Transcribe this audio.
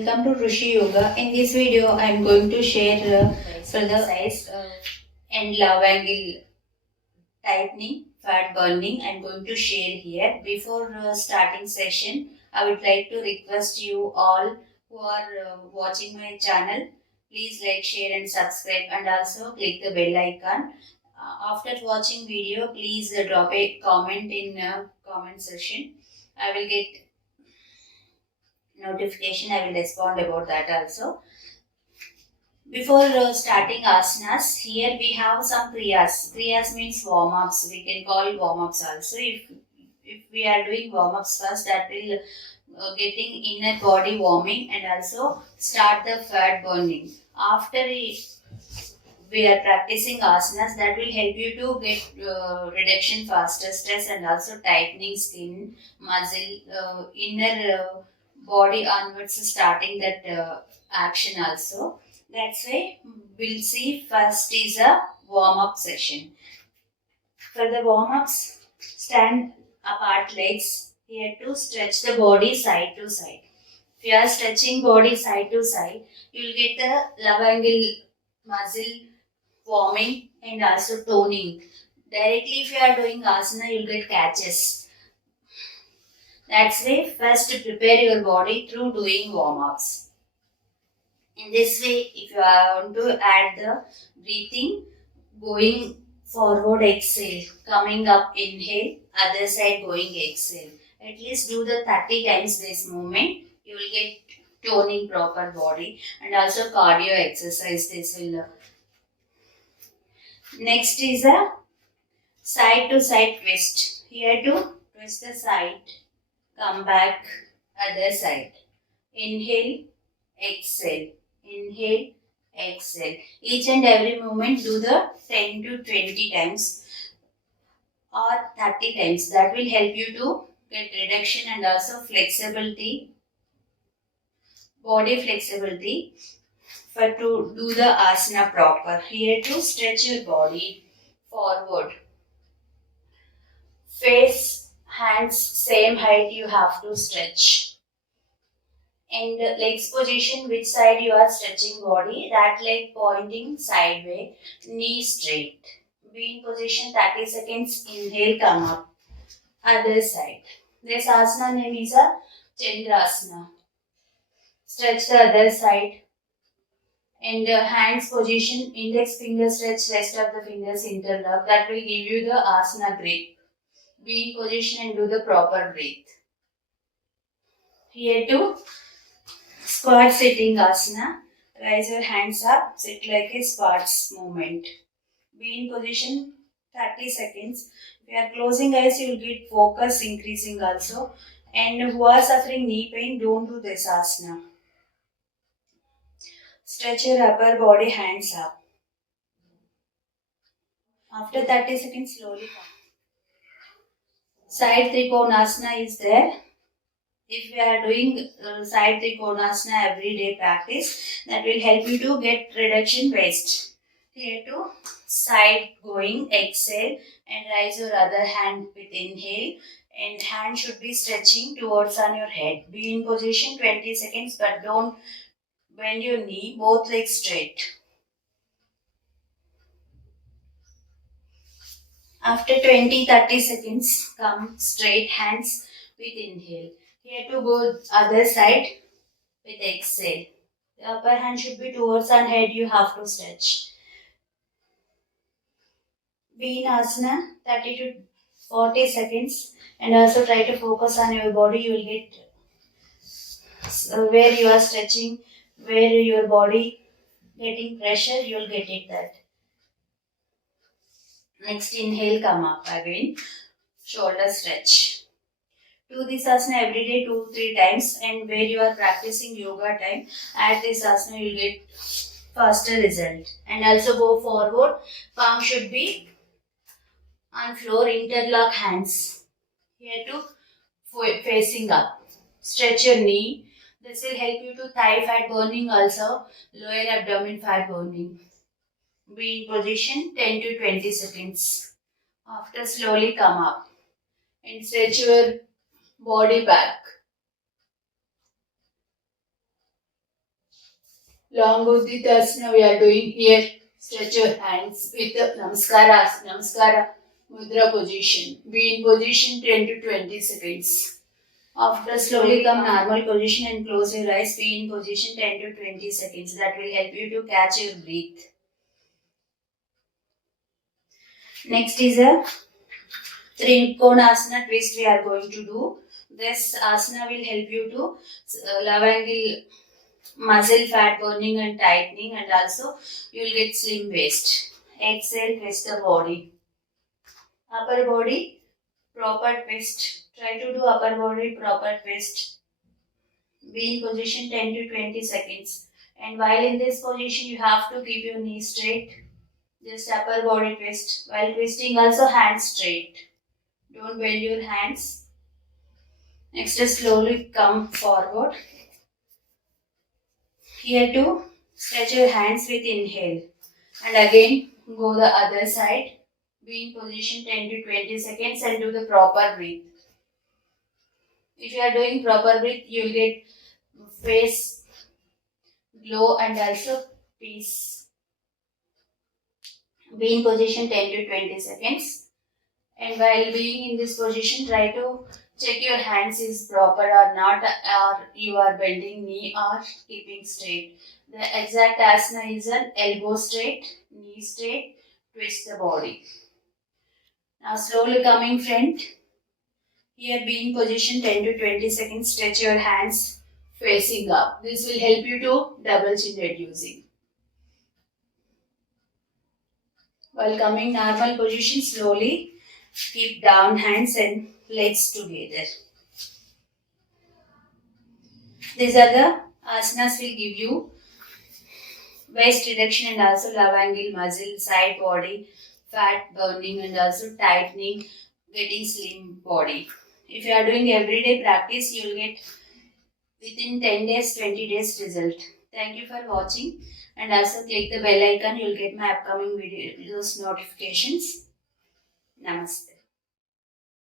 Welcome to Rishi Yoga. In this video, I am going to share for the size and love angle tightening, fat burning. I am going to share here. Before starting session, I would like to request you all who are watching my channel, please like, share and subscribe, and also click the bell icon. After watching video, please drop a comment in comment section. I will get notification. I will respond about that also. Before starting asanas, here we have some kriyas. Kriyas means warm ups. We can call it warm ups also. If we are doing warm ups first, that will getting inner body warming and also start the fat burning. After we are practicing asanas, that will help you to get reduction faster stress and also tightening skin, muscle, inner body onwards starting that action also. That's why we'll see first is a warm up session. For the warm ups, stand apart legs here to stretch the body side to side. If you are stretching body side to side, you will get the love angle muscle forming and also toning. Directly if you are doing asana, you will get catches. That's why first prepare your body through doing warm ups. In this way, if you want to add the breathing, going forward exhale, coming up inhale, other side going exhale. At least do the 30 times this movement. You will get toning proper body and also cardio exercise. This will. Next is a side to side twist. Here to twist the side, come back, other side. Inhale, exhale. Inhale, exhale. Each and every movement do the 10 to 20 times or 30 times. That will help you to get reduction and also flexibility, body flexibility for to do the asana proper. Here to stretch your body forward. Face, hands, same height you have to stretch. And legs position, which side you are stretching body, that leg pointing sideways, knee straight. Be in position 30 seconds, inhale, come up. Other side. This asana name is a Chandrasana. Stretch the other side. And hands position, index finger stretch, rest of the fingers interlock. That will give you the asana grip. Be in position and do the proper breath. Here to squat sitting asana. Raise your hands up, sit like a squats movement. Be in position 30 seconds. If you are closing eyes, you will get focus increasing also. And who are suffering knee pain, don't do this asana. Stretch your upper body, hands up. After 30 seconds, slowly come. Side Trikonasana is there. If you are doing side Trikonasana everyday practice, that will help you to get reduction waist. Here to side going, exhale and raise your other hand with inhale. And hand should be stretching towards on your head. Be in position 20 seconds but don't bend your knee, both legs straight. After 20-30 seconds, come straight hands with inhale. Here to go other side with exhale. The upper hand should be towards on head, you have to stretch. Be in asana 30 to 40 seconds and also try to focus on your body. You will get where you are stretching, where your body getting pressure, you will get it that. Next inhale, come up again, shoulder stretch. Do this asana every day 2-3 times, and where you are practicing yoga time, at this asana you will get faster result. And also go forward, palm should be on floor, interlock hands. Here to facing up. Stretch your knee. This will help you to thigh fat burning also, lower abdomen fat burning. Be in position 10 to 20 seconds. After slowly come up and stretch your body back. Long Uddiyasana we are doing here. Stretch your hands with the Namaskara Mudra position. Be in position 10 to 20 seconds. After slowly come normal position and close your eyes. Be in position 10 to 20 seconds. That will help you to catch your breath. Next is a Trikonasana twist we are going to do. This asana will help you to lavangal muscle fat burning and tightening, and also you will get slim waist. Exhale, twist the body. Upper body, proper twist. Try to do upper body proper twist. Be in position 10 to 20 seconds. And while in this position, you have to keep your knees straight. Just upper body twist. While twisting, also hands straight. Don't bend your hands. Next, slowly come forward. Here to stretch your hands with inhale. And again, go the other side. Be in position 10 to 20 seconds and do the proper breath. If you are doing proper breath, you will get face glow and also peace. Be in position 10 to 20 seconds. And while being in this position, try to check your hands is proper or not, or you are bending knee or keeping straight. The exact asana is an elbow straight, knee straight, twist the body. Now slowly coming front. Here be in position 10 to 20 seconds. Stretch your hands facing up. This will help you to double chin reducing. While coming normal position, slowly keep down hands and legs together. These are the asanas will give you waist reduction and also lavangal muscle, side body, fat burning and also tightening, getting slim body. If you are doing everyday practice, you will get within 10 days, 20 days result. Thank you for watching, and also click the bell icon. You will get my upcoming videos notifications. Namaste.